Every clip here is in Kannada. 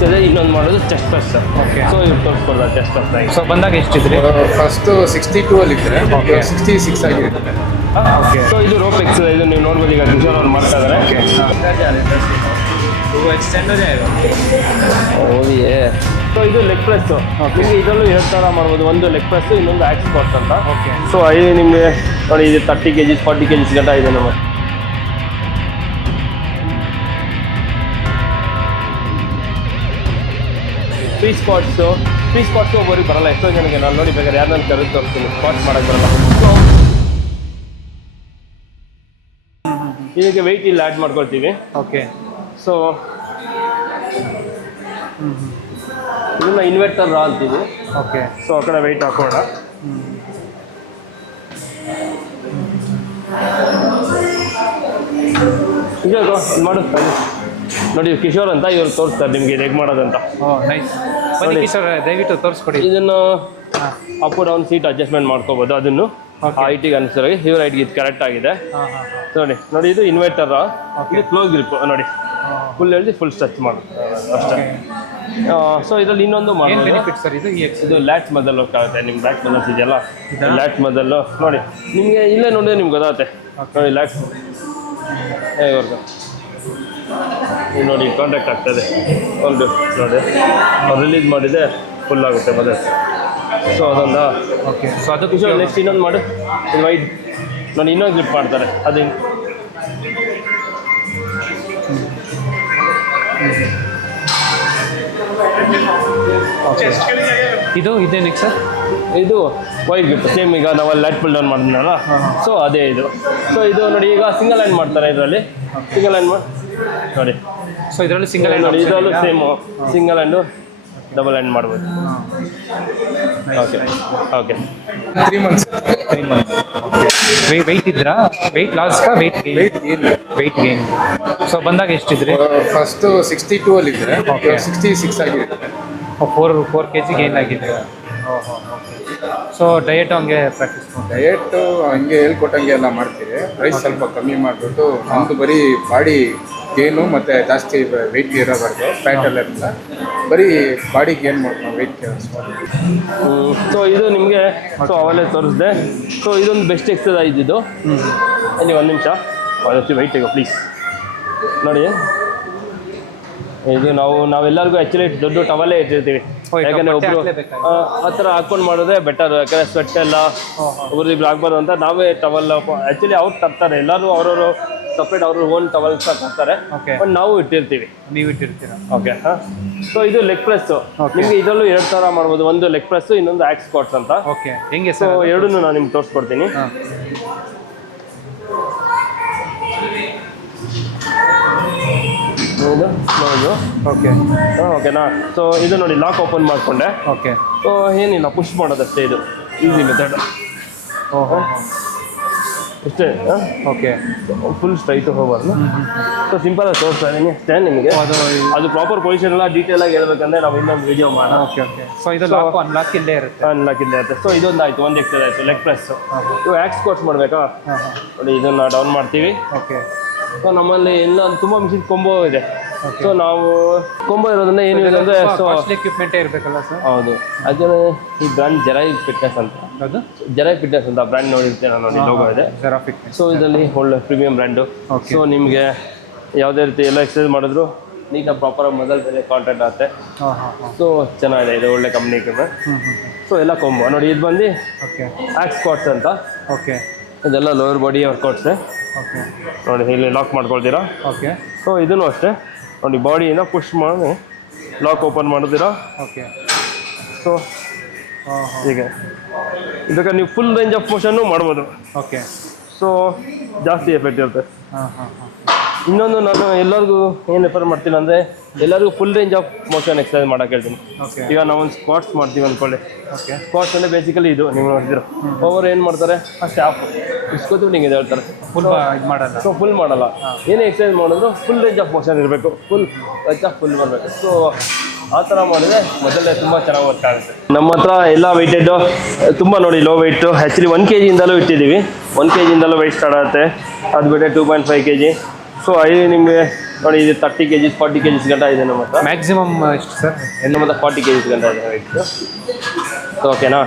ಎಕ್ಸೈಸ್ ಇನ್ನೊಂದು ಮಾಡೋದು ಚೆಸ್ಟ್ ಪ್ರೆಸ್ ಓಕೆ ಸೊ ಇವ್ರು ತೋರಿಸ್ಕೊಡ್ದ ಚೆಸ್ಟ್ ಪ್ರೆಸ್ ಸೊ ಬಂದಾಗ ಎಷ್ಟಿದ್ರಿ? ಫಸ್ಟು ಸಿಕ್ಸ್ಟಿ ಟೂ ಅಲ್ಲಿ ಇದ್ರೆ. ಸಿಕ್ಸ್ಟಿ ಸಿಕ್ಸ್ ಆಗಿರುತ್ತೆ. ಓಕೆ ಸೊ ಇದು ರೋಪ್ ಎಕ್ಸೈಸ್ ನೀವು ನೋಡ್ಬೋದು ಈಗ ಕಿಶೋರ್ ಅವ್ರು ಮಾಡ್ತಾ ಇದ್ದಾರೆ ಓದಿಯೇ ಸೊ ಇದು ಲೆಗ್ ಪ್ರೆಸ್ ನಿಮಗೆ ಇದರಲ್ಲೂ ಎರಡು ಥರ ಮಾಡ್ಬೋದು. ಒಂದು ಲೆಗ್ ಪ್ರೆಸ್ ಇನ್ನೊಂದು ಆಕ್ಸ್ ಸ್ಕ್ವಾಟ್ಸ್ ಅಂತ. ಓಕೆ ಸೊ ಅಲ್ಲಿ ನಿಮಗೆ ನೋಡಿ ಇದು thirty K Gs forty K Gs ಗಂಟ ಇದೆ ನಮ್ಮ ಫ್ರೀ ಸ್ಪಾಟ್ಸು ಫ್ರೀ ಸ್ಪಾಟ್ಸು ಒಬ್ಬರಿಗೆ ಬರಲ್ಲ. ಎಷ್ಟೋ ಜನಕ್ಕೆ ನಾನು ನೋಡಿ ಬೇಕಾದ್ರೆ ಯಾರನ್ನ ಕರೆದು ತೋರಿಸ್ತೀನಿ. ಸ್ಪಾಟ್ ಮಾಡೋಕ್ಕೆ ಬರಲ್ಲ. ಇದಕ್ಕೆ ವೆಯ್ಟ್ ಇಲ್ಲಿ ಆ್ಯಡ್ ಮಾಡ್ಕೊಳ್ತೀವಿ. ಓಕೆ ಸೊ ಇದನ್ನ ಇನ್ವರ್ಟರ್ ರಾ ಅಂತೀವಿ. ಓಕೆ ಸೊ ಆ ಕಡೆ ವೆಯ್ಟ್ ಹಾಕೋಣ. ಇದು ಮಾಡು. ನೋಡಿ ಕಿಶೋರ್ ಅಂತ ಇವ್ರು ತೋರಿಸ್ತಾರೆ ನಿಮಗೆ ಹೇಗೆ ಮಾಡೋದಂತ ನೈಸ್ ನೋಡಿ. ಕಿಶೋರ್ ದಯವಿಟ್ಟು ತೋರಿಸ್ಕೊಡಿ. ಇದನ್ನು ಅಪ್ ಡೌನ್ ಸೀಟ್ ಅಡ್ಜಸ್ಟ್ಮೆಂಟ್ ಮಾಡ್ಕೋಬೋದು ಅದನ್ನು. ಐ ಹೈಟಿಗೆ ಅನುಸಾರವಾಗಿ ಇವ್ರ ಹೈಟ್ಗೆ ಇದು ಕರೆಕ್ಟ್ ಆಗಿದೆ. ನೋಡಿ ನೋಡಿ ಇದು ಇನ್ವೆಟರ್ Okay. ಇದು ಕ್ಲೋಸ್ ಗ್ರಿಪ್ ನೋಡಿ. ಫುಲ್ ಎಳ್ದು ಫುಲ್ ಸ್ಟ್ರೆಚ್ ಮಾಡಿ. ಅಷ್ಟೇ. ಸೊ ಇದರಲ್ಲಿ ಇನ್ನೊಂದು ಬೆನಿಫಿಟ್ ಸರ್ ಇದು ಲ್ಯಾಟ್ ಮೊದಲು ಹೋಗ್ತಾ ನಿಮ್ಗೆ ಬ್ಯಾಕ್ ಮನಸ್ ಇದೆಯಲ್ಲ ಲ್ಯಾಟ್ ಮೊದಲು ನೋಡಿ. ನಿಮಗೆ ಇಲ್ಲೇ ನೋಡಿದ್ರೆ ನಿಮ್ಗೆ ಗೊತ್ತಾಗುತ್ತೆ. ನೋಡಿ ಲ್ಯಾಟ್ ಹೇಗೆ ನೀವು ನೋಡಿ ಕಾಂಟ್ಯಾಕ್ಟ್ ಆಗ್ತದೆ. ಒಂದು ನೋಡಿ. ರಿಲೀಸ್ ಮಾಡಿದರೆ ಫುಲ್ ಆಗುತ್ತೆ ಮೊದಲು. ಸೊ ಅದೊಂದ ಓಕೆ ಸೊ ಅದಕ್ಕೆ ನೆಕ್ಸ್ಟ್ ಇನ್ನೊಂದು ಮಾಡು. ಇನ್ನು ವೈಟ್ ನಾನು ಇನ್ನೊಂದು ಗ್ರಿಪ್ ಮಾಡ್ತಾರೆ. ಅದು ಓಕೆ ಇದು ನೆಕ್ಸ್ಟ್ ಸರ್? ಇದು ವೈಟ್ ಗಿಫ್ಟ್ ಸೇಮ್ ಈಗ ನಾವು ಲೈಟ್ ಪುಲ್ ಡೌನ್ ಮಾಡಿದ್ನಲ್ಲ. ಸೊ ಅದೇ ಇದು. ಸೊ ಇದು ನೋಡಿ ಈಗ ಸಿಂಗಲ್ ಲೈನ್ ಮಾಡ್ತಾರೆ ಇದರಲ್ಲಿ. ಸಿಂಗಲ್ ಲೈನ್ ಮಾಡಿ ನೋಡಿ. ಸೊ ಇದರಲ್ಲಿ ಸಿಂಗಲ್ ನೋಡಿ ಇದರಲ್ಲೂ same single hand double hand ಮಾಡ್ಬೋದು. Okay okay three months three months okay weight ಇದ್ರಾ? ವೆಯ್ಟ್ ಲಾಸ್ ವೆಯ್ಟ್ ವೆಯ್ಟ್ ಏನು ವೆಯ್ಟ್ ಗೇನ್ ಸೊ ಬಂದಾಗ ಎಷ್ಟಿದ್ರಿ? ಫಸ್ಟ್ ಸಿಕ್ಸ್ಟಿ ಟೂ ಅಲ್ಲಿ ಇದ್ರೆ Okay. ಸಿಕ್ಸ್ಟಿ ಸಿಕ್ಸ್ ಆಗಿದೆ four four K G gain ಆಗಿದೆ ಸೊ ಡಯಟ್ ಹಂಗೆ ಪ್ರಾಕ್ಟೀಸ್ ಮಾಡಿ ಡಯಟ್ ಹಂಗೆ ಹೇಳ್ಕೊಟ್ಟಂಗೆ ಎಲ್ಲ ಮಾಡ್ತೀವಿ. ಪ್ರೈಸ್ ಸ್ವಲ್ಪ ಕಮ್ಮಿ ಮಾಡಿಬಿಟ್ಟು ನಮ್ಮದು ಬರೀ ಬಾಡಿ ಗೇನು ಮತ್ತು ಜಾಸ್ತಿ ವೆಯ್ಟ್ ಇರಬಾರ್ದು ಫ್ಯಾಟ್ ಎಲ್ಲ ಇರಲ್ಲ ಬರೀ ಬಾಡಿ ಗೇನ್ ಮಾಡ್ಕೊಂಡು ವೆಯ್ಟ್ ಸೊ ಇದು ನಿಮಗೆ ಸೊ ಅವಲೇ ತೋರಿಸಿದೆ. ಸೊ ಇದೊಂದು ಬೆಸ್ಟ್ ಎಕ್ಸಸೈಸ್ ಇದು. ಅಲ್ಲಿ ಒಂದು ನಿಮಿಷ. ವೈಟ್ ಈಗ ಪ್ಲೀಸ್ ನೋಡಿ. ಇದು ನಾವು ನಾವೆಲ್ಲರಿಗೂ ಆ್ಯಕ್ಚುಲಿ ದೊಡ್ಡ ಟವಲೇ ಇಟ್ಟಿರ್ತೀವಿ. ಯಾಕಂದ್ರೆ ಒಬ್ರು? ಆ ಥರ ಹಾಕೊಂಡು ಮಾಡೋದೇ ಬೆಟರ್ ಯಾಕಂದ್ರೆ ಸ್ವೆಟ್ ಎಲ್ಲ ಒಬ್ರು ಇಬ್ರು ಆಗ್ಬಾರ್ದು ಅಂತ ನಾವೇ ಟವಲ್ ಆ್ಯಕ್ಚುಲಿ ಅವ್ರು ತರ್ತಾರೆ. ಎಲ್ಲರೂ ಅವ್ರವರು ಸಪ್ರೇಟ್ ಅವ್ರ ಓನ್ ಟವಲ್ಸ್ ತರ್ತಾರೆ. ಬಟ್ ನಾವು ಇಟ್ಟಿರ್ತೀವಿ. ನೀವು ಇಟ್ಟಿರ್ತೀರ? ಓಕೆ ಸೊ ಇದು ಲೆಗ್ ಪ್ರೆಸ್ ನಿಮ್ಗೆ ಇದರಲ್ಲೂ ಎರಡು ಥರ ಮಾಡ್ಬೋದು. ಒಂದು ಲೆಗ್ ಪ್ರೆಸ್ ಇನ್ನೊಂದು ಆಕ್ಸ್ ಸ್ಕ್ವಾಟ್ಸ್ ಅಂತ. ಓಕೆ ಹೆಂಗೆ ಸೊ ಎರಡನ್ನೂ ನಾನು ನಿಮ್ಗೆ ತೋರಿಸ್ಕೊಡ್ತೀನಿ. ಇದು ನೋಡು ಓಕೆ ಓಕೆನಾ ಸೊ ಇದು ನೋಡಿ ಲಾಕ್ ಓಪನ್ ಮಾಡಿಕೊಂಡೆ. ಓಕೆ ಸೊ ಏನಿಲ್ಲ ಪುಷ್ ಮಾಡೋದಷ್ಟೇ ಇದು. ಈಸಿ ಮೆಥಡ್ ಓಹೋ. ಇಷ್ಟೇ ಓಕೆ ಫುಲ್ ಸ್ಟ್ರೈಟ್ ಹೋಗ್ಬಾರ್ದು ಸೊ ಸಿಂಪಲ್ ಆಗಿ ತೋರಿಸ್ತಾ ಇದ್ದೀನಿ. ಸ್ಟ್ಯಾಂಡ್ ನಿಮಗೆ. ಅದು ಅದು ಪ್ರಾಪರ್ ಪೊಸಿಷನ್ ಎಲ್ಲ ಡೀಟೇಲ್ ಆಗಿ ಹೇಳ್ಬೇಕಂದ್ರೆ ನಾವು ಇನ್ನೊಂದು ವಿಡಿಯೋ ಮಾಡೋಣ. ಓಕೆ ಓಕೆ ಸೊ ಇದು ಅನ್ಲಾಕ್ ಇಲ್ಲೇ ಇರುತ್ತೆ. ಅನ್ಲಾಕ್ ಇಲ್ಲೇ ಇರುತ್ತೆ. ಸೊ ಇದೊಂದು ಆಯಿತು ಒಂದು ಎಕ್ಸೈಸ್ ಆಯಿತು ಲೆಗ್ ಪ್ರೆಸ್ ಇವು ಆಕ್ಸ್ ಕೋರ್ಸ್ ಮಾಡಬೇಕಾ? ನೋಡಿ ಇದನ್ನು ಡೌನ್ ಮಾಡ್ತೀವಿ. ಓಕೆ ಸೊ ನಮ್ಮಲ್ಲಿ ಎಲ್ಲ ತುಂಬ ಮಿಷಿನ್ ಕೊಂಬೋ ಇದೆ. ಸೊ ನಾವು ಕೊಂಬೋ ಏನು ಇದೆ ಅಂದರೆ ಸೊ ಎಕ್ವಿಪ್ಮೆಂಟ್ ಇರಬೇಕಲ್ಲ ಸರ್ ಹೌದು. ಅದನ್ನ ಈ ಬ್ರ್ಯಾಂಡ್ ಜರೈ ಫಿಟ್ನೆಸ್ ಅಂತ. ಅದು ಜರೈ ಫಿಟ್ನೆಸ್ ಅಂತ ಬ್ರ್ಯಾಂಡ್ ನೋಡಿರ್ತೀರ ನೋಡಿ ಲೋಗೋ ಇದೆ. ಜೆರಾ ಫಿಟ್ನೆಸ್ ಸೊ ಇದರಲ್ಲಿ ಒಳ್ಳೆ ಪ್ರೀಮಿಯಂ ಬ್ರ್ಯಾಂಡು. ಸೊ ನಿಮಗೆ ಯಾವುದೇ ರೀತಿ ಎಲ್ಲ ಎಕ್ಸಸೈಸ್ ಮಾಡಿದ್ರು ನೀಟಾಗಿ ಪ್ರಾಪರಾಗಿ ಮೊದಲ ಬೆಲೆ ಕಾಂಟ್ಯಾಕ್ಟ್ ಆಗುತ್ತೆ. ಸೊ ಚೆನ್ನಾಗಿದೆ ಇದು ಒಳ್ಳೆ ಕಂಪ್ನಿ ಸೊ ಎಲ್ಲ ಕೊಂಬೋ ನೋಡಿ ಇದು ಬಂದು ಓಕೆ ಆಕ್ಸ್ ಸ್ಕ್ವಾಟ್ಸ್ ಅಂತ. ಓಕೆ ಇದೆಲ್ಲ ಲೋವರ್ ಬಾಡಿ ವರ್ಕೌಟ್ಸ್ ನೋಡಿ ಇಲ್ಲಿ ಲಾಕ್ ಮಾಡ್ಕೊಳ್ತೀರಾ? ಓಕೆ ಸೊ ಇದನ್ನು ಅಷ್ಟೇ. ನೋಡಿ ಬಾಡಿಯಿಂದ ಪುಷ್ ಮಾಡಿ ಲಾಕ್ ಓಪನ್ ಮಾಡಿದ್ದೀರಾ ಓಕೆ ಸೊ ಹೀಗೆ. ಇದಕ್ಕೆ ನೀವು ಫುಲ್ ರೇಂಜ್ ಆಫ್ ಮೋಷನ್ನು ಮಾಡ್ಬೋದು. ಓಕೆ ಸೊ ಜಾಸ್ತಿ ಎಫೆಕ್ಟ್ ಇರುತ್ತೆ. ಹಾಂ ಹಾಂ ಹಾಂ ಇನ್ನೊಂದು ನಾನು ಎಲ್ಲರಿಗೂ ಏನು ರೆಫರ್ ಮಾಡ್ತೀನಿ ಅಂದರೆ ಎಲ್ಲರಿಗೂ full range of motion exercise ಮಾಡಕ್ಕೆ ಹೇಳ್ತೀನಿ. ಓಕೆ ಈಗ ನಾವೊಂದು ಸ್ಕ್ವಾಟ್ಸ್ ಮಾಡ್ತೀವಿ ಅಂದ್ಕೊಳ್ಳಿ ಓಕೆ ಸ್ಕ್ವಾಟ್ಸ್ ಅಂದರೆ ಬೇಸಿಕಲಿ ಇದು ನೀವು ನೋಡ್ತೀರ. ಓವರ್ ಏನು ಮಾಡ್ತಾರೆ? ಆಫ್ ಇಸ್ಕೋತೀವಿ ನಿಂಗೆ ಹೇಳ್ತಾರೆ. ಫುಲ್ ಇದು ಮಾಡಲ್ಲ. ಸೊ ಫುಲ್ ಮಾಡಲ್ಲ. ಏನೇ ಎಕ್ಸ್ಚೇಂಜ್ ಮಾಡಿದ್ರು ಫುಲ್ ರೇಂಜ್ ಆಫ್ ಮೋಷನ್ ಇರಬೇಕು. ಫುಲ್ ರೇಂಜ್ ಆಫ್ ಫುಲ್ ಬರಬೇಕು ಸೊ ಆ ಥರ ಮಾಡಿದ್ರೆ ಮೊದಲೇ ತುಂಬ ಚೆನ್ನಾಗಿ ವರ್ಕ್ ಆಗುತ್ತೆ. ನಮ್ಮ ಹತ್ರ ಎಲ್ಲ ವೆಯ್ಟೆಡ್ಡು ತುಂಬ ನೋಡಿ low weight actually one K ಜಿಯಿಂದಲೂ ಇಟ್ಟಿದ್ದೀವಿ. ಒನ್ ಕೆ ಜಿಯಿಂದಲೂ ವೆಯ್ಟ್ ಸ್ಟಾರ್ಟ್ ಆಗುತ್ತೆ. ಅದು ಬಿಟ್ಟರೆ two point five K G so ಐದು ನಿಮಗೆ ನೋಡಿ ಇದು thirty K Gs forty K Gs ಗಂಟ ಇದೆ ನಮ್ಮ ಹತ್ರ. ಮ್ಯಾಕ್ಸಿಮಮ್ ಎಷ್ಟು ಸರ್ ನಮ್ಮ ಹತ್ರ ಫಾರ್ಟಿ ಕೆ ಜಿಸ್ ಗಂಟ ಇದೆ ವೆಯ್ಟು ಸೊ ಓಕೆನಾ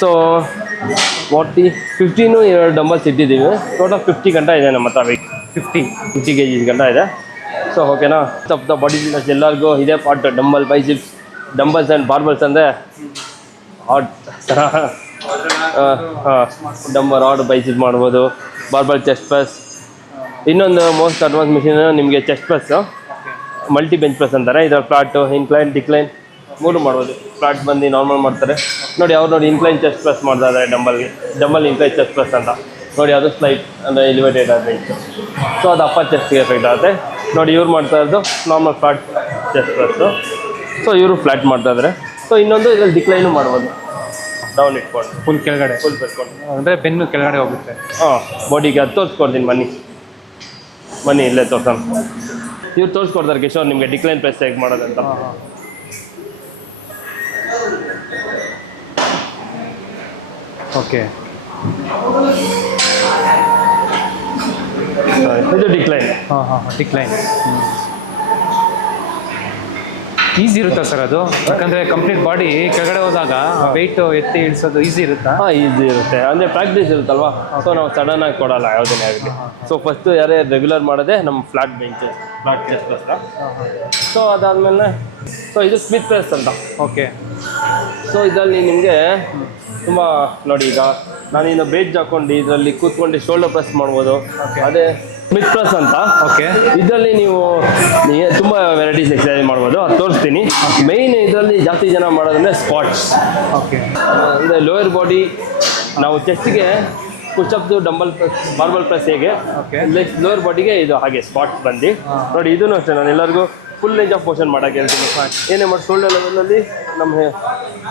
ಸೊ ಫಾರ್ಟಿ ಫಿಫ್ಟೀನು ಎರಡು ಡಂಬಲ್ಸ್ ಇಟ್ಟಿದ್ದೀವಿ. ಟೋಟಲ್ ಫಿಫ್ಟಿ ಗಂಟ ಇದೆ ನಮ್ಮ ಹತ್ರ weight fifty fifty K Gs ಗಂಟ ಇದೆ. ಸೊ ಓಕೆನಾ ತಪ್ಪ ಬಾಡಿ ಬಿಲ್ಡರ್ಸ್ ಎಲ್ಲರಿಗೂ ಇದೇ part dumbbell biceps dumbbells and barbells ಅಂದರೆ ಹಾಟ್ ಹಾಂ ಡಂಬಲ್ ಆಡ್ ಬೈಸಿಪ್ ಮಾಡ್ಬೋದು. ಬಾರ್ಬಲ್ ಚೆಸ್ಟ್ ಪ್ರೆಸ್ ಇನ್ನೊಂದು ಮೋಸ್ಟ್ ಅಡ್ವಾನ್ಸ್ ಮಿಷಿನ್ ನಿಮಗೆ chest press multi bench press ಅಂತಾರೆ. ಇದರ ಫ್ಲಾಟು ಇನ್ಕ್ಲೈನ್ ಡಿಕ್ಲೈನ್ ಮೂರು ಮಾಡ್ಬೋದು ಫ್ಲಾಟ್ ಬಂದು ನಾರ್ಮಲ್ ಮಾಡ್ತಾರೆ. ನೋಡಿ ಅವ್ರು ನೋಡಿ ಇನ್ಕ್ಲೈನ್ ಚೆಸ್ಟ್ ಪ್ರೆಸ್ ಮಾಡ್ತಾ ಇದ್ದಾರೆ ಡಂಬಲ್ಗೆ ಡಂಬಲ್ ಇನ್ಕ್ಲೈನ್ ಚೆಸ್ಟ್ ಪ್ರೆಸ್ ಅಂತ. ನೋಡಿ ಅದು ಸ್ಲೈಟ್ ಅಂದರೆ ಎಲಿವೇಟೆಡ್ ಆದರೆ ಇತ್ತು ಸೊ ಅದು ಅಪ್ಪ ಚೆಸ್ಟ್ಗೆ ಎಫೆಕ್ಟ್ ಆಗುತ್ತೆ. ನೋಡಿ ಇವ್ರು ಮಾಡ್ತಾ ಇರೋದು normal flat chest press so ಇವರು ಫ್ಲಾಟ್ ಮಾಡ್ತಾ ಇದ್ದಾರೆ ಸೊ ಇನ್ನೊಂದು ಇದರಲ್ಲಿ ಡಿಕ್ಲೈನು ಮಾಡ್ಬೋದು. ಡೌನ್ ಇಟ್ಕೊಂಡು. ಫುಲ್ ಕೆಳಗಡೆ. ಫುಲ್ ಬೆಸ್ಕೊಂಡು ಅಂದರೆ ಬೆನ್ನು ಕೆಳಗಡೆ ಹೋಗುತ್ತೆ. ಹಾಂ ಬಾಡಿಗೆ ಅದು ತೋರಿಸ್ಕೊಡ್ತೀನಿ ಬನ್ನಿ ಬನ್ನಿ ಇಲ್ಲೇ ತೋರ್ಸೋಣ. ಇವ್ರು ತೋರಿಸ್ಕೊಡ್ತಾರೆ ಕಿಶೋರ್ ನಿಮಗೆ ಡಿಕ್ಲೈನ್ ಪ್ರೆಸ್ ಹೇಗೆ ಮಾಡೋದಂತ ಹಾಂ ಹಾಂ ಓಕೆ ಇದು ಡಿಕ್ಲೈನ್ ಹಾಂ ಹಾಂ ಡಿಕ್ಲೈನ್ ಈಸಿ ಇರುತ್ತಾ ಸರ್ ಅದು? ಯಾಕಂದ್ರೆ ಕಂಪ್ಲೀಟ್ ಬಾಡಿ ಕೆಳಗಡೆ ಹೋದಾಗ ವೆಯ್ಟ್ ಎತ್ತಿ ಇಳಿಸೋದು ಈಸಿ ಇರುತ್ತಾ? ಹಾಂ ಈಸಿ ಇರುತ್ತೆ. ಅಂದರೆ ಪ್ರಾಕ್ಟೀಸ್ ಇರುತ್ತಲ್ವಾ? ಸೊ ನಾವು ಸಡನ್ ಆಗಿ ಕೊಡಲ್ಲ ಯಾವುದನ್ನೇ ಆಗಲಿ ಸೊ ಫಸ್ಟು ಯಾರೇ ರೆಗ್ಯುಲರ್ ಮಾಡೋದೇ ನಮ್ಮ flat bench flat chest press so ಅದಾದಮೇಲೆ ಸೊ ಇದು ಸ್ಮಿತ್ ಪ್ರೆಸ್ ಅಂತ. ಓಕೆ ಸೊ ಇದರಲ್ಲಿ ನಿಮಗೆ ತುಂಬ ನೋಡಿ ಈಗ ನಾನಿನ್ನು ಬೇಜ್ ಹಾಕೊಂಡು ಇದರಲ್ಲಿ ಕೂತ್ಕೊಂಡು ಶೋಲ್ಡರ್ ಪ್ರೆಸ್ ಮಾಡ್ಬೋದು. ಅದೇ ಸ್ಮಿತ್ ಪ್ಲಸ್ ಅಂತ. ಓಕೆ ಇದರಲ್ಲಿ ನೀವು ತುಂಬಾ ವೆರೈಟೀಸ್ ಎಕ್ಸಸೈಸ್ ಮಾಡ್ಬೋದು. ಅದು ತೋರಿಸ್ತೀನಿ. ಮೈನ್ ಇದರಲ್ಲಿ ಜಾಸ್ತಿ ಜನ ಮಾಡೋದಂದ್ರೆ ಸ್ಪಾಟ್ಸ್ ಓಕೆ ಅಂದರೆ ಲೋಯರ್ ಬಾಡಿ ನಾವು ಚೆಸ್ಟ್ಗೆ ಪುಷಪ್ದು ಡಂಬಲ್ ಪ್ರೆಸ್ ಮಾರ್ಬಲ್ ಪ್ರೆಸ್ ಹೇಗೆ ನೆಕ್ಸ್ಟ್ ಲೋಯರ್ ಬಾಡಿಗೆ ಇದು ಹಾಗೆ ಸ್ಪಾಟ್ಸ್ ಬಂದು. ನೋಡಿ ಇದನ್ನು ಅಷ್ಟೇ. ನಾನು ಎಲ್ಲರಿಗೂ ಫುಲ್ ರೇಂಜ್ ಆಫ್ ಮೋಷನ್ ಮಾಡೋಕೆ ಹೇಳ್ತೀನಿ. ಏನೇ ಮಾಡಿ ಶೋಲ್ಡರ್ ಲೆವೆಲಲ್ಲಿ ನಮ್ಮ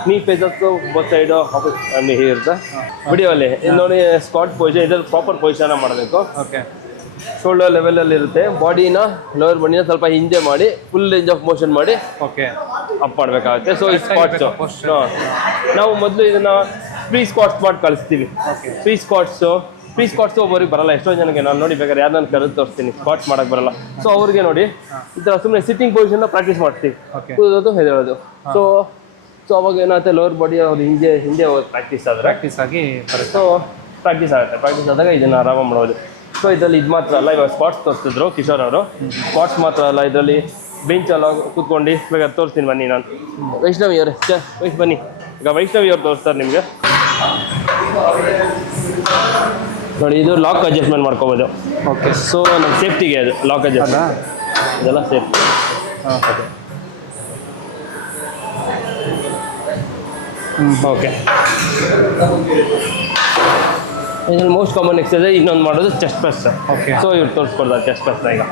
ನೀ ಪೇಜಸ್ಸು ಬೋತ್ ಸೈಡು ಆಪೋಸಿಟ್ ಇರುತ್ತೆ. ವಿಡಿಯೋ ಅಲ್ಲಿ. ನೋಡಿ ಸ್ಪಾಟ್ ಪೊಸಿಷನ್ ಇದ್ರಲ್ಲಿ ಪ್ರಾಪರ್ ಪೊಸಿಷನ್ ಮಾಡಬೇಕು. ಓಕೆ ಶೋಲ್ಡರ್ ಲೆವೆಲಲ್ಲಿ ಇರುತ್ತೆ. ಬಾಡಿನ ಲೋವರ್ ಬಾಡಿನ ಸ್ವಲ್ಪ ಹಿಂಜೆ ಮಾಡಿ ಫುಲ್ ರೇಂಜ್ ಆಫ್ ಮೋಷನ್ ಮಾಡಿ ಓಕೆ ಅಪ್ ಮಾಡಬೇಕಾಗುತ್ತೆ. ಸೊ ಈ ಸ್ಪಾಟ್ಸ್ ನಾವು ಮೊದಲು ಇದನ್ನ ಫ್ರೀ ಸ್ಕಾಟ್ಸ್ ಮಾಡಿ ಕಳಿಸ್ತೀವಿ. ಫ್ರೀ ಸ್ಕಾಟ್ಸು ಫ್ರೀ ಸ್ಕಾಟ್ಸ್ ಒಬ್ಬರಿಗೆ ಬರಲ್ಲ. ಎಷ್ಟೋ ಜನಕ್ಕೆ ನಾನು ನೋಡಿ ಬೇಕಾದ್ರೆ ಯಾರನ್ನ ಕರೆದು ತೋರಿಸ್ತೀನಿ. ಸ್ಕಾಟ್ಸ್ ಮಾಡಕ್ ಬರಲ್ಲ. ಸೊ ಅವ್ರಿಗೆ ನೋಡಿ ಈ ಥರ ಸುಮ್ಮನೆ ಸಿಟ್ಟಿಂಗ್ ಪೊಸಿಷನ್ ಪ್ರಾಕ್ಟೀಸ್ ಮಾಡ್ತೀವಿ. ಕೂದೋದು ಹೆದರೋದು. ಸೊ ಸೊ ಅವಾಗ ಏನಾಗುತ್ತೆ ಲೋವರ್ ಬಾಡಿ ಅವ್ರು ಹಿಂದೆ ಹಿಂದೆ ಪ್ರಾಕ್ಟೀಸ್ ಆದರೆ ಪ್ರಾಕ್ಟೀಸ್ ಆಗಿ ಸೊ ಪ್ರಾಕ್ಟೀಸ್ ಆಗುತ್ತೆ. ಪ್ರಾಕ್ಟೀಸ್ ಆದಾಗ ಇದನ್ನು ಆರಾಮ ಮಾಡ್ಬೋದು. ಸೊ ಇದರಲ್ಲಿ ಇದು ಮಾತ್ರ ಅಲ್ಲ ಇವಾಗ ಸ್ಪಾಟ್ಸ್ ತೋರಿಸ್ತಿದ್ರು ಕಿಶೋರ್ ಅವರು. ಸ್ಪಾಟ್ಸ್ ಮಾತ್ರ ಅಲ್ಲ ಇದರಲ್ಲಿ ಬೆಂಚ್ ಎಲ್ಲ ಕೂತ್ಕೊಂಡು ಬೇಕಾದ್ರೆ ತೋರಿಸ್ತೀನಿ ಬನ್ನಿ ನಾನು. ವೈಷ್ಣವಿ ಅವರೇ ಚ ಬನ್ನಿ. ಈಗ ವೈಷ್ಣವಿ ಅವ್ರು ತೋರಿಸ್ತಾರೆ ನಿಮಗೆ. ನೋಡಿ ಇದು ಲಾಕ್ ಅಡ್ಜಸ್ಟ್ಮೆಂಟ್ ಮಾಡ್ಕೋಬೋದು. ಓಕೆ ಸೊ ನಮ್ಮ ಸೇಫ್ಟಿಗೆ ಅದು ಲಾಕ್ ಅಡ್ಜಸ್ಟ್ಮೆಂಟ್ ಇದೆಲ್ಲ ಸೇಫ್ಟಿ ಹಾಂ ಓಕೆ ಇದ್ರಲ್ಲಿ ಮೋಸ್ಟ್ ಕಾಮನ್ ಎಕ್ಸಸೈಸ್ ಇನ್ನೊಂದು ಮಾಡೋದು ಚೆಸ್ಟ್ ಪ್ರೆಸ್ ಓಕೆ ಸೊ ಇವ್ರು ತೋರಿಸ್ಕೊಡ್ತಾರೆ ಚೆಸ್ಟ್ ಪ್ರೆಸ್ ಈಗ.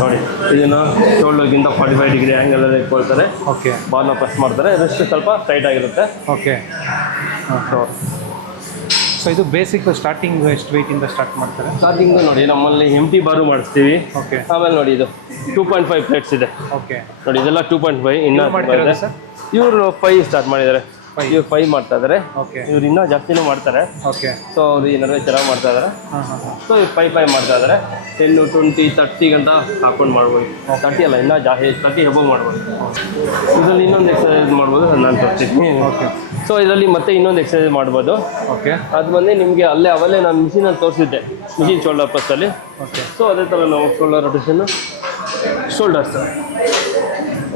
ನೋಡಿ ಇದನ್ನು ಶೋಲ್ಡರ್ಗಿಂತ ಫಾರ್ಟಿ ಫೈವ್ ಡಿಗ್ರಿ ಆ್ಯಂಗಲಲ್ಲಿ ಇಟ್ಕೊಳ್ತಾರೆ. ಓಕೆ ಬಾಲ್ನ ಪ್ರೆಸ್ ಮಾಡ್ತಾರೆ ರೆಸ್ಟ್ ಸ್ವಲ್ಪ ಟೈಟ್ ಆಗಿರುತ್ತೆ. ಓಕೆ ಹಾಂ. ಸೊ ಸೊ ಇದು ಬೇಸಿಕ್ ಸ್ಟಾರ್ಟಿಂಗ್ ಎಷ್ಟು ವೆಯ್ಟಿಂದ ಸ್ಟಾರ್ಟ್ ಮಾಡ್ತಾರೆ? ಸ್ಟಾರ್ಟಿಂಗ್ ನೋಡಿ ನಮ್ಮಲ್ಲಿ ಎಂ ಟಿ ಬಾರು ಮಾಡಿಸ್ತೀವಿ. ಓಕೆ ಆಮೇಲೆ ನೋಡಿ ಇದು. ಟೂ ಪಾಯಿಂಟ್ ಫೈವ್ ಪ್ಲೇಟ್ಸ್ ಇದೆ. ಓಕೆ ನೋಡಿ ಇದೆಲ್ಲ ಟೂ ಪಾಯಿಂಟ್ ಫೈವ್ ಇನ್ನೂ ಇವ್ರು ಸರ್? ಇವರು ಫೈವ್ ಸ್ಟಾರ್ಟ್ ಮಾಡಿದ್ದಾರೆ. ಇವ್ರು ಫೈವ್ ಮಾಡ್ತಾ ಇದಾರೆ. ಓಕೆ ಇವ್ರು ಇನ್ನೂ ಜಾಸ್ತಿನೂ ಮಾಡ್ತಾರೆ. ಓಕೆ ಸೊ ಅವ್ರು ನಡುವೆ ಚೆನ್ನಾಗಿ ಮಾಡ್ತಾ ಇದಾರೆ. ಸೊ ಇವ್ರು ಫೈವ್ ಫೈವ್ ಮಾಡ್ತಾ ಇದ್ದಾರೆ ಟೆನ್ ಟ್ವೆಂಟಿ ತರ್ಟಿ ಗಂಟ ಹಾಕೊಂಡು ಮಾಡ್ಬೋದು. ತರ್ಟಿ ಅಲ್ಲ ಇನ್ನೂ ಜಾಸ್ತಿ ತರ್ಟಿ ಹಬ್ಬ ಮಾಡ್ಬೋದು. ಇದರಲ್ಲಿ ಇನ್ನೊಂದು ಎಕ್ಸಸೈಸ್ ಮಾಡ್ಬೋದು ನಾನು ತರ್ತೀನಿ ಓಕೆ ಸೊ ಇದರಲ್ಲಿ ಮತ್ತೆ ಇನ್ನೊಂದು ಎಕ್ಸಸೈಸ್ ಮಾಡ್ಬೋದು. ಓಕೆ ಅದು ಬಂದು ನಿಮಗೆ ಅಲ್ಲೇ ಅವಲ್ಲೇ ನಾನು ಮಿಷಿನಲ್ಲಿ ತೋರಿಸಿದ್ದೆ. ಮಿಷಿನ್ ಶೋಲ್ಡರ್ ಪಸ್ಸಲ್ಲಿ ಓಕೆ ಸೊ ಅದೇ ಥರ ನಾವು shoulder rotation shoulders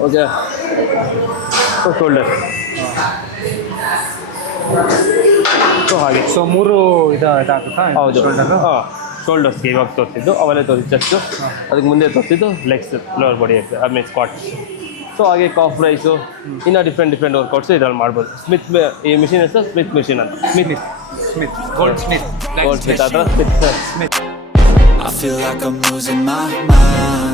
okay so shoulder so ಹಾಗೆ. ಸೊ ಮೂರು ಇದು ಇದಾಗುತ್ತಾ? ಹೌದು. ಶೋಲ್ಡರ್ ಹಾಂ. ಶೋಲ್ಡರ್ಸ್ಗೆ ಇವಾಗ ತೋರಿಸಿದ್ದು. ಅವಲ್ಲೇ ತೋರಿಸಿ ಚೆಸ್ಟು ಅದಕ್ಕೆ ಮುಂದೆ ತೋರಿಸಿದ್ದು legs lower body I mean squat so ಹಾಗೆ ಕಾಫ್ ರೈಸು ಇನ್ನೂ ಡಿಫ್ರೆಂಟ್ ಡಿಫ್ರೆಂಟ್ ವರ್ಕೌಟ್ಸು ಇದರಲ್ಲಿ ಮಾಡ್ಬೋದು. ಸ್ಮಿತ್ ಈ ಮಿಷಿನ್ ಹೆಸರು ಸ್ಮಿತ್ ಮಿಷಿನ್ ಅಂತ. Smith Smith gold Smith gold Smith ಆ ಥರ Smith I feel like I'm losing my mind.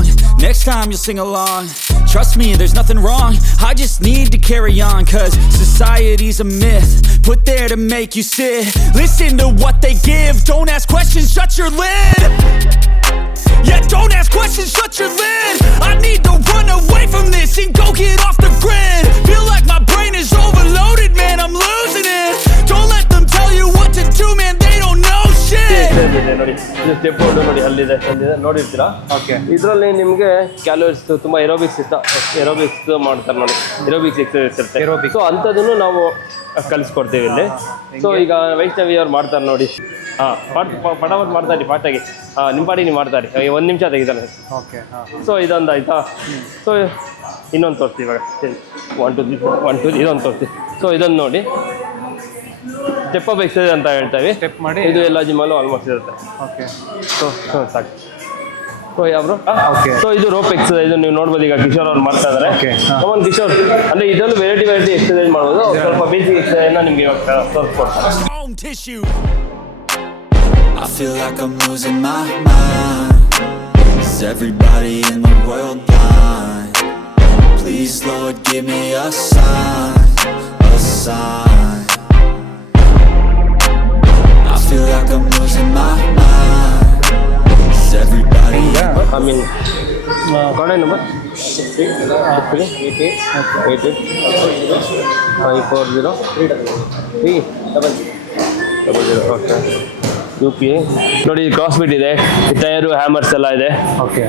Next time you'll sing along. Trust me, there's nothing wrong. I just need to carry on, cause society's a myth. Put there to make you sit. Listen to what they give. Don't ask questions, shut your lid. Yeah, don't ask questions, shut your lid. I need to run away ನೋಡಿರ್ತೀರಾ? ಓಕೆ ಇದರಲ್ಲಿ ನಿಮಗೆ ಕ್ಯಾಲೋರಿಸ್ ತುಂಬಾ ಎರೋಬಿಕ್ಸ್ ಇತ್ತ ಎರೋಬಿಕ್ಸ್ ಮಾಡ್ತಾರೆ ನೋಡಿ. ಎರೋಬಿಕ್ಸ್ ಎಕ್ಸರ್ಸೈಸ್ ಇರುತ್ತೆ. ಸೊ ಅಂಥದ್ದನ್ನು ನಾವು ಕಲಿಸ್ಕೊಡ್ತೀವಿ ಇಲ್ಲಿ. ಸೊ ಈಗ ವೈಷ್ಣವಿ ಅವ್ರು ಮಾಡ್ತಾರೆ ನೋಡಿ. ಹಾಂ ಪಟ್ ಮಾಡ್ತಾ ಮಾಡ್ತಾರೆ ಪಾಟಾಗಿ ಹಾಂ ನಿಮ್ಮ ಪಾಡಿ ನೀವು ಮಾಡ್ತಾರೆ. ಒಂದು ನಿಮಿಷ ತೆಗಿತಾನೆ. ಓಕೆ ಹಾಂ ಸೊ ಇದೊಂದು ಆಯಿತಾ ಸೊ ಇನ್ನೊಂದು ತೋರಿಸ್ತೀವಿ ಇವಾಗ. ಒನ್ ಟು ಒನ್ ಟು ಇದೊಂದು ತೋರಿಸ್ತೀವಿ. ಸೊ ಇದೊಂದು ನೋಡಿ. ಸ್ಟೆಪ್ ಅಪ್ ಎಕ್ಸಸೈಸ್ ಅಂತ ಹೇಳ್ತೀವಿ ಸ್ಟೆಪ್ ಮಾಡಿ. ಇದು ಎಲ್ಲ ಜಿಮ್ಮಲ್ಲೂ ಆಲ್ಮೋಸ್ಟ್ ಇರುತ್ತೆ. ಓಕೆ ಸೊ ಸೊ ಸಾಕು. ಸೊ ಸೊ ಇದು ರೋಪ್ ಎಕ್ಸಸೈಸ್ ನೀವು ನೋಡ್ಬೋದು ಈಗ ಕಿಶೋರ್ ಅವ್ರು ಮಾಡ್ತಾ ಇದಾರೆ ಕಮನ್ ಕಿಶೋರ್ ಅಂದ್ರೆ ಇದರಲ್ಲೂ ವೆರೈಟಿ ವೆರೈಟಿ ಎಕ್ಸಸೈಸ್ ಮಾಡ್ಬೋದು ಸ್ವಲ್ಪ ಬೇಸಿಕ್ ಎಕ್ಸಸೈಸ್ ನಿಮ್ಗೆ ಇವಾಗ ತೋರಿಸ್ಕೊಡ್ತಾರೆ I feel like I'm losing my mind. Is everybody in the world blind? Please, Lord, give me a sign, a sign. I feel like I'm losing my mind. I mean contact number eight eight five four zero three double double zero okay U P I ನೋಡಿ ಕ್ರಾಸ್ ಬಿಟ್ ಇದೆ. ಟೈರು ಹ್ಯಾಮರ್ಸ್ ಎಲ್ಲ ಇದೆ. ಓಕೆ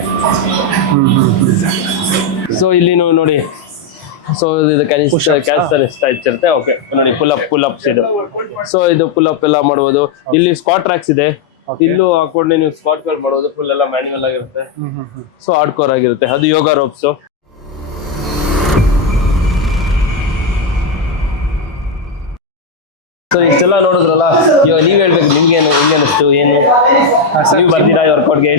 ಸೊ ಇಲ್ಲಿ ನೀವು ನೋಡಿ. ಸೊ ಇದು ಕ್ಯಾನ್ಸಲ್ ಸ್ಟೈಚ್ ಇರುತ್ತೆ. ಓಕೆ ನೋಡಿ ಪುಲ್ ಅಪ್ ಪುಲ್ ಅಪ್ಸ್ ಇದು. ಸೊ ಇದು ಪುಲ್ ಅಪ್ ಎಲ್ಲ ಮಾಡ್ಬೋದು. ಇಲ್ಲಿ ಸ್ಕಾಟ್ ಟ್ರ್ಯಾಕ್ಸ್ ಇದೆ. ಇಲ್ಲೂ ಹಾಕೊಂಡು ನೀವು ಸ್ಪಾಟ್ಗಳು ಮಾಡೋದು ಫುಲ್ ಎಲ್ಲ ಮ್ಯಾನ್ಯುವಲ್ ಆಗಿರುತ್ತೆ. ಸೊ ಆಡ್ಕೋರ್ ಆಗಿರುತ್ತೆ. ಅದು ಯೋಗ ರೋಪ್ಸ್ ಸೊ ಇಷ್ಟೆಲ್ಲ ನೋಡಿದ್ರಲ್ಲ? ಇವಾಗ ನೀವ್ ಹೇಳ್ಬೇಕು ನಿಮ್ಗೇನು ಹಿಂಗೆ ಅನಿಸ್ತು ಏನು? ನೀವು ಬರ್ತೀರಾ ವರ್ಕೌಟ್ಗೆ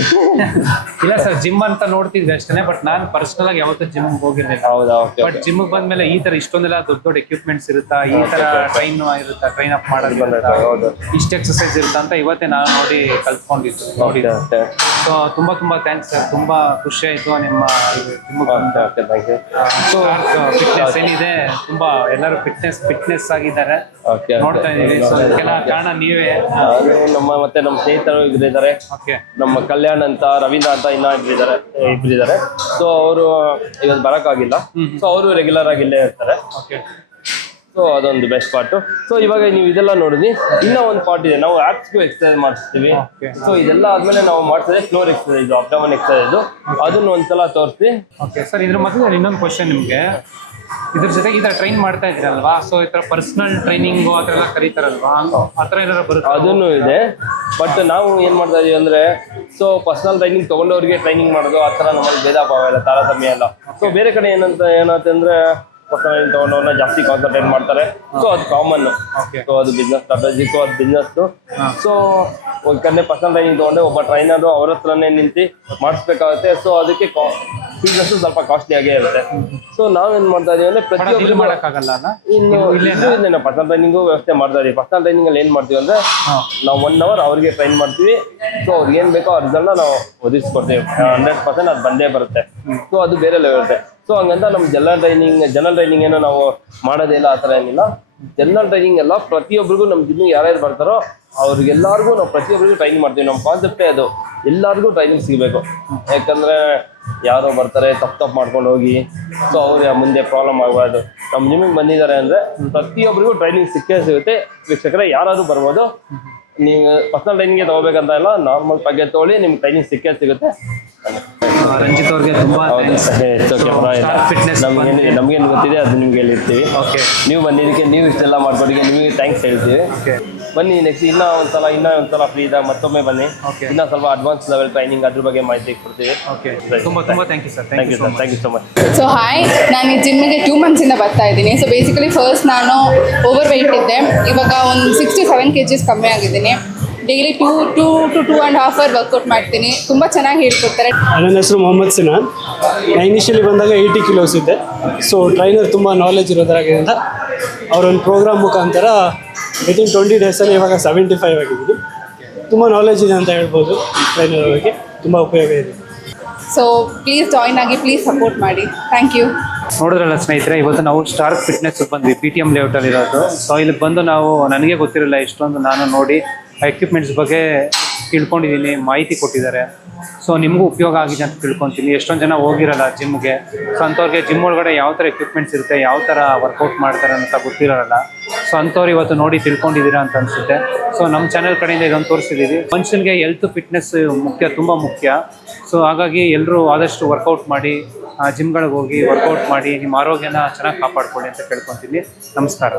ಇಲ್ಲ ಸರ್ ಜಿಮ್ ಅಂತ ನೋಡ್ತಿದ್ದೆ ಅಷ್ಟೇ ಬಟ್ ನಾನು ಪರ್ಸನಲ್ ಆಗಿ ಯಾವತ್ತೂ ಜಿಮ್ ಹೋಗಿರ್ಲಿಲ್ಲ. ಹೌದಾ ಓಕೆ ಬಟ್ ಜಿಮ್ ಬಂದ್ಮೇಲೆ ಈ ತರ ಇಷ್ಟೊಂದೆಲ್ಲ ದೊಡ್ಡ ದೊಡ್ಡ ಎಕ್ವಿಪ್ಮೆಂಟ್ಸ್ ಇರುತ್ತಾ ಈ ತರ ಟ್ರೈನ್ ಇರುತ್ತಾ ಟ್ರೈನ್ ಅಪ್ ಮಾಡೋದು ಇಷ್ಟು ಹೌದು. ಇಷ್ಟ ಎಕ್ಸರ್ಸೈಸ್ ಇರುತ್ತಾ ಅಂತ ಇವತ್ತೇ ನಾನು ನೋಡಿ ಕಲ್ತ್ಕೊಂಡಿದ್ದು ನೋಡಿ ಸೊ ತುಂಬಾ ತುಂಬಾ ಥ್ಯಾಂಕ್ಸ್ ಸರ್ ತುಂಬಾ ಖುಷಿ ಆಯ್ತು ನಿಮ್ಮ ಜಿಮ್ ಸೊ ಫಿಟ್ನೆಸ್ ಏನಿದೆ ತುಂಬಾ ಎಲ್ಲರೂ ಫಿಟ್ನೆಸ್ ಫಿಟ್ನೆಸ್ ಆಗಿದ್ದಾರೆ. ಓಕೆ ನೋಡ್ತಾ ಇದೀವಿ ಸೊ ಕೆಲ ಕಾರಣ ನೀವೇ. ನಾನು ನಮ್ಮ ಮತ್ತೆ ನಮ್ಮ ಸ್ನೇಹಿತರು ಇದ್ದಾರೆ ಓಕೆ ನಮ್ಮ ಕಲ್ಯಾಣ್ ಅಂತ ರವೀಂದ್ರ ಅಂತ ಇನ್ನ ಇಬ್ಬರಿದ್ದಾರೆ ಇಬ್ಬರಿದ್ದಾರೆ ಸೊ ಅವರು ಇವತ್ತು ಬರಕ್ಕಾಗಿಲ್ಲ ಸೊ ಅವರು ರೆಗ್ಯುಲರ್ ಆಗಿ ಇಲ್ಲೇ ಇರ್ತಾರೆ. ಸೊ ಅದೊಂದು ಬೆಸ್ಟ್ ಪಾರ್ಟ್ ಸೊ ಇವಾಗ ನೀವು ಇದೆಲ್ಲ ನೋಡಿದ್ವಿ ಇನ್ನೂ ಒಂದು ಪಾರ್ಟ್ ಇದೆ. ನಾವು ಆಪ್ಸ್ಗೂ ಎಕ್ಸರ್ಸೈಸ್ ಮಾಡಿಸ್ತೀವಿ. ಸೊ ಇದೆಲ್ಲ ಆದ್ಮೇಲೆ ನಾವು ಮಾಡ್ತದೆ ಫ್ಲೋರ್ ಎಕ್ಸರ್ಸೈಸ್ ಅಪ್ಡಮನ್ ಎಕ್ಸರ್ಸೈಸ್ ಅದನ್ನ ಒಂದ್ಸಲ ತೋರಿಸಿ. ಓಕೆ ಸರ್ ಇದ್ರ ಮತ್ತೆ ಇನ್ನೊಂದು ಕ್ವಶನ್ ನಿಮಗೆ. ಇದ್ರ ಜೊತೆ ಈ ಟ್ರೈನ್ ಮಾಡ್ತಾ ಇದ್ರಲ್ವಾ ಸೊ ಈ ಪರ್ಸನಲ್ ಟ್ರೈನಿಂಗ್ ಆ ಥರ ಎಲ್ಲ ಕರೀತಾರಲ್ವಾ? ಆ ಥರ ಬರುತ್ತೆ? ಅದನ್ನು ಇದೆ. ಬಟ್ ನಾವು ಏನ್ ಮಾಡ್ತಾ ಇದೀವಿ ಅಂದ್ರೆ ಸೊ ಪರ್ಸನಲ್ ಟ್ರೈನಿಂಗ್ ತಗೊಂಡವ್ರಿಗೆ ಟ್ರೈನಿಂಗ್ ಮಾಡೋದು, ಆ ಥರ ನಮ್ಮಲ್ಲಿ ಭೇದ ಭಾವ ಇಲ್ಲ, ತಾರತಮ್ಯ ಇಲ್ಲ. ಸೊ ಬೇರೆ ಕಡೆ ಏನಂತ ಏನಾಗುತ್ತೆ ಅಂದ್ರೆ ಪರ್ಸನಲ್ ಟ್ರೈನಿಂಗ್ ತಗೊಂಡವ್ರನ್ನ ಜಾಸ್ತಿ ಕಾನ್ಸಂಟ್ರೇಟ್ ಮಾಡ್ತಾರೆ. ಸೊ ಅದು ಕಾಮನ್. ಸೊ ಅದು ಬಿಸ್ನೆಸ್ ಸ್ಟ್ರಾಟಜಿ ಅದು ಬಿಸ್ನೆಸ್ ಸೊ ಯಾಕಂದ್ರೆ ಪರ್ಸನಲ್ ಟ್ರೈನಿಂಗ್ ತಗೊಂಡೆ ಒಬ್ಬ ಟ್ರೈನರ್ ಅವ್ರ ಹತ್ರನೇ ನಿಂತು ಮಾಡಿಸ್ಬೇಕಾಗುತ್ತೆ. ಸೊ ಅದಕ್ಕೆ ಫೀಸಸ್ ಸ್ವಲ್ಪ ಕಾಸ್ಟ್ಲಿ ಆಗೇ ಇರುತ್ತೆ. ಸೊ ನಾವೇನ್ ಮಾಡ್ತಾ ಇದೀವಿ ಅಂದ್ರೆ ಪ್ರತಿಯೊಬ್ಬರು ಮಾಡೋಕ್ಕಾಗಲ್ಲ ಇನ್ನು ಇಲ್ಲೇನಾ? ಪರ್ಸನಲ್ ಟ್ರೈನಿಂಗು ವ್ಯವಸ್ಥೆ ಮಾಡ್ತಾ ಇದೀವಿ. ಪರ್ಸನಲ್ ಟ್ರೈನಿಂಗ್ ಅಲ್ಲಿ ಏನ್ ಮಾಡ್ತೀವಿ ಅಂದ್ರೆ. ನಾವು ಒನ್ ಅವರ್ ಅವ್ರಿಗೆ ಟ್ರೈನ್ ಮಾಡ್ತೀವಿ. ಸೊ ಅವ್ರಿಗೆ ಏನ್ ಬೇಕೋ ಅದನ್ನ ನಾವು ಒದಗಿಸ್ಕೊಡ್ತೀವಿ. ಹಂಡ್ರೆಡ್ ಪರ್ಸೆಂಟ್ ಅದು ಬಂದೇ ಬರುತ್ತೆ. ಸೊ ಅದು ಬೇರೆ ಲೆವೆಲ್ ಇರುತ್ತೆ. ಸೊ ಹಂಗಂತ ನಮ್ಮ ಜನರಲ್ ಟ್ರೈನಿಂಗ್ ಜನರಲ್ ಟ್ರೈನಿಂಗ್ ಏನೋ ನಾವು ಮಾಡೋದೇ ಇಲ್ಲ ಆ ಥರ ಏನಿಲ್ಲ. ಜನರಲ್ ಟ್ರೈನಿಂಗ್ ಎಲ್ಲ ಪ್ರತಿಯೊಬ್ಬರಿಗೂ ನಮ್ಮ ಜಿಮ್ಮಿಗೆ ಯಾರ್ಯಾರು ಬರ್ತಾರೋ, ಅವ್ರಿಗೆಲ್ಲರಿಗೂ ನಾವು ಪ್ರತಿಯೊಬ್ಬರಿಗೂ ಟ್ರೈನಿಂಗ್ ಮಾಡ್ತೀವಿ. ನಮ್ಮ ಕಾನ್ಸೆಪ್ಟೇ ಅದು. ಎಲ್ಲರಿಗೂ ಟ್ರೈನಿಂಗ್ ಸಿಗಬೇಕು. ಯಾಕಂದರೆ ಯಾರೋ ಬರ್ತಾರೆ, ತಪ್ಪು ತಪ್ಪು ಮಾಡ್ಕೊಂಡು ಹೋಗಿ. ಸೊ ಅವ್ರು ಮುಂದೆ ಪ್ರಾಬ್ಲಮ್ ಆಗಬಾರ್ದು. ನಮ್ಮ ಜಿಮ್ಮಿಗೆ ಬಂದಿದ್ದಾರೆ ಅಂದರೆ ಪ್ರತಿಯೊಬ್ಬರಿಗೂ ಟ್ರೈನಿಂಗ್ ಸಿಕ್ಕೇ ಸಿಗುತ್ತೆ. ವೀಕ್ಷಕರೇ, ಯಾರಾದರೂ ಬರ್ಬೋದು. ನೀವು ಪರ್ಸನಲ್ ಟ್ರೈನಿಂಗ್ ತಗೋಬೇಕಂತ ಇಲ್ಲ ನಾರ್ಮಲ್ ಬಗ್ಗೆ ತಗೊಳ್ಳಿ ನಿಮ್ಗೆ ಟ್ರೈನಿಂಗ್ ಸಿಕ್ಕೇ ಸಿಗುತ್ತೆ. ರಂಜಿತ್ ಅವ್ರಿಗೆ ತುಂಬಾ ನಮ್ಗೇನು ಗೊತ್ತಿದೆ ಅದು ನಿಮ್ಗೆ ಹೇಳಿರ್ತೀವಿ. ನೀವು ಬಂದಿದ್ದಕ್ಕೆ ನೀವು ಇಷ್ಟೆಲ್ಲ ಮಾಡ್ಕೊಡಿಗೆ ನಿಮಗೆ ಥ್ಯಾಂಕ್ಸ್ ಹೇಳ್ತೀವಿ. ಬನ್ನಿ ನೆಕ್ಸ್ಟ್ ಇನ್ನೂ ಒಂದ್ಸಲ ಇನ್ನೂ ಒಂದ್ಸಲ ಫ್ರೀ ಇದ್ದಾಗ ಮತ್ತೊಮ್ಮೆ ಬನ್ನಿ. ಇನ್ನ ಇನ್ನೂ ಸ್ವಲ್ಪ ಅಡ್ವಾನ್ಸ್ ಲೆವೆಲ್ ಟ್ರೈನಿಂಗ್ ಅದ್ರ ಬಗ್ಗೆ ಮಾಹಿತಿ ಕೊಡ್ತೀವಿ. So sir thank you so much so hi ನಾನು ಈ ಜಿಮ್ಮಿಗೆ ಟೂ ಮಂತ್ಸಿಂದ ಬರ್ತಾ ಇದ್ದೀನಿ. ಸೊ ಬೇಸಿಕಲಿ ಫಸ್ಟ್ ನಾನು ಓವರ್ ವೆಯ್ಟ್ ಇದ್ದೆ. ಇವಾಗ ಒಂದು six to seven K Gs ಕಮ್ಮಿ ಆಗಿದ್ದೀನಿ. Daily two two to two and half hour workout ಮಾಡ್ತೀನಿ. ತುಂಬ ಚೆನ್ನಾಗಿ ಹೇಳ್ಕೊಡ್ತಾರೆ ನನ್ನ ಹೆಸರು ಮೊಹಮ್ಮದ್ ಸಿನಾನ್. ನಾನು ಇನಿಷಿಯಲಿ ಬಂದಾಗ ಏಯ್ಟಿ ಕಿಲೋಸ್ ಇದ್ದೆ. ಸೊ ಟ್ರೈನರ್ ತುಂಬ ನಾಲೆಜ್ ಇರೋದ್ರಾಗಿಂದ ಅವರೊಂದು ಪ್ರೋಗ್ರಾಮ್ ಮುಖಾಂತರ ವಿತಿನ್ ಟ್ವೆಂಟಿ ಡೇಸಲ್ಲಿ ಇವಾಗ ಸೆವೆಂಟಿ ಫೈವ್ ಆಗಿದ್ದೀವಿ. ತುಂಬ ನಾಲೆಜ್ ಇದೆ ಅಂತ ಹೇಳ್ಬೋದು ಟ್ರೈನರ್ ಬಗ್ಗೆ ತುಂಬ ಉಪಯೋಗ ಇದೆ. ಸೊ ಪ್ಲೀಸ್ ಜಾಯಿನ್ ಆಗಿ ಪ್ಲೀಸ್ ಸಪೋರ್ಟ್ ಮಾಡಿ. ಥ್ಯಾಂಕ್ ಯು ನೋಡಿದ್ರಲ್ಲ ಸ್ನೇಹಿತರೆ ಇವತ್ತು ನಾವು ಸ್ಟಾರ್ ಫಿಟ್ನೆಸ್ ಬಂದ್ವಿ ಪಿ ಟಿ ಎಂ ಲೇಔಟಲ್ಲಿ ಇರೋದು. ಸೊ ಇಲ್ಲಿ ಬಂದು ನಾವು ನನಗೆ ಗೊತ್ತಿರಲಿಲ್ಲ ಇಷ್ಟೊಂದು ನಾನು ನೋಡಿ ಎಕ್ವಿಪ್ಮೆಂಟ್ಸ್ ಬಗ್ಗೆ ತಿಳ್ಕೊಂಡಿದ್ದೀನಿ, ಮಾಹಿತಿ ಕೊಟ್ಟಿದ್ದಾರೆ. ಸೊ ನಿಮಗೂ ಉಪಯೋಗ ಆಗಿದೆ ಅಂತ ತಿಳ್ಕೊತೀನಿ. ಎಷ್ಟೊಂದು ಜನ ಹೋಗಿರಲ್ಲ ಜಿಮ್ಗೆ. ಸೊ ಅಂಥವ್ರಿಗೆ ಜಿಮ್ ಒಳಗಡೆ ಯಾವ ಥರ ಎಕ್ವಿಪ್ಮೆಂಟ್ಸ್ ಇರುತ್ತೆ, ಯಾವ ಥರ ವರ್ಕೌಟ್ ಮಾಡ್ತಾರೆ ಅಂತ ಗೊತ್ತಿರೋಲ್ಲ. ಸೊ ಅಂಥವ್ರು ಇವತ್ತು ನೋಡಿ ತಿಳ್ಕೊಂಡಿದ್ದೀರಾ ಅಂತ ಅನಿಸುತ್ತೆ. ಸೊ ನಮ್ಮ ಚಾನೆಲ್ ಕಡೆಯಿಂದ ಇದೊಂದು ತೋರಿಸಿದ್ದೀವಿ. ಮನುಷ್ಯನಿಗೆ ಹೆಲ್ತ್ ಫಿಟ್ನೆಸ್ ಮುಖ್ಯ, ತುಂಬ ಮುಖ್ಯ. ಸೊ ಹಾಗಾಗಿ ಎಲ್ಲರೂ ಆದಷ್ಟು ವರ್ಕೌಟ್ ಮಾಡಿ ಜಿಮ್ಗಳಿಗೆ ಹೋಗಿ ವರ್ಕೌಟ್ ಮಾಡಿ, ನಿಮ್ಮ ಆರೋಗ್ಯನ ಚೆನ್ನಾಗಿ ಕಾಪಾಡ್ಕೊಳ್ಳಿ ಅಂತ ಕೇಳ್ಕೊತೀನಿ. ನಮಸ್ಕಾರ.